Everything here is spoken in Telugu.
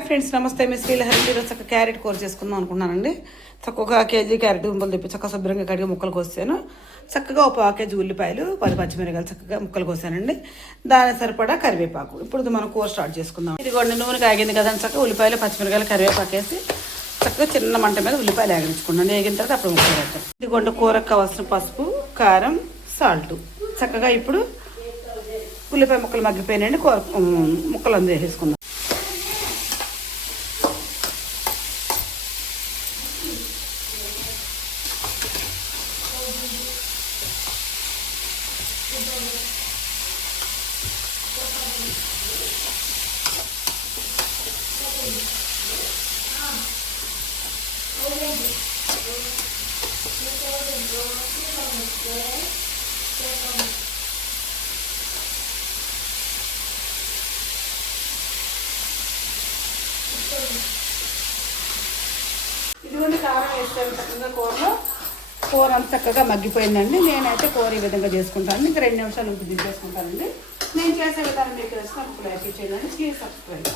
హాయ్ ఫ్రెండ్స్, నమస్తే. మీ శ్రీలహరి ఈరోజు చక్క క్యారెట్ కూర చేసుకుందాం అనుకున్నానండి. చక్కగా 1 కేజీ క్యారెట్ దుంపలు తెప్పి చక్కగా శుభ్రంగా కడిగి ముక్కలు కోసాను. చక్కగా 1 కేజీ ఉల్లిపాయలు 10 పచ్చిమిరకాయలు చక్కగా ముక్కలు కోసానండి. దాని సరిపడా కరివేపాకు. ఇప్పుడు మనం కూర స్టార్ట్ చేసుకుందాం. ఇదిగోండి, నూనె కాగింది కదా అని చక్కగా ఉల్లిపాయలు పచ్చిమిరకాయలు కరివేపాకు వేసి చక్కగా చిన్న మంట మీద ఉల్లిపాయలు వేగించుకున్నాను. వేగిన తర్వాత అప్పుడు ముక్కలు పెట్టాను. ఇదిగోండి, కూరకు కావాల్సిన పసుపు, కారం, సాల్ట్. చక్కగా ఇప్పుడు ఉల్లిపాయ ముక్కలు మగ్గిపోయినండి. ముక్కలు అందు వేసేసుకుందాం. ఇదిగోండి, కారం వేస్తాను చక్కగా కూరలో. కూర అంత చక్కగా మగ్గిపోయిందండి. నేనైతే కూర ఈ విధంగా చేసుకుంటాను. ఇంకా 2 నిమిషాలు ఉప్పు దించేసుకుంటానండి. నేను చేసే విధానం మీకు తెలిసిన ఉప్పులు యాడ్ చేయండి. Please subscribe.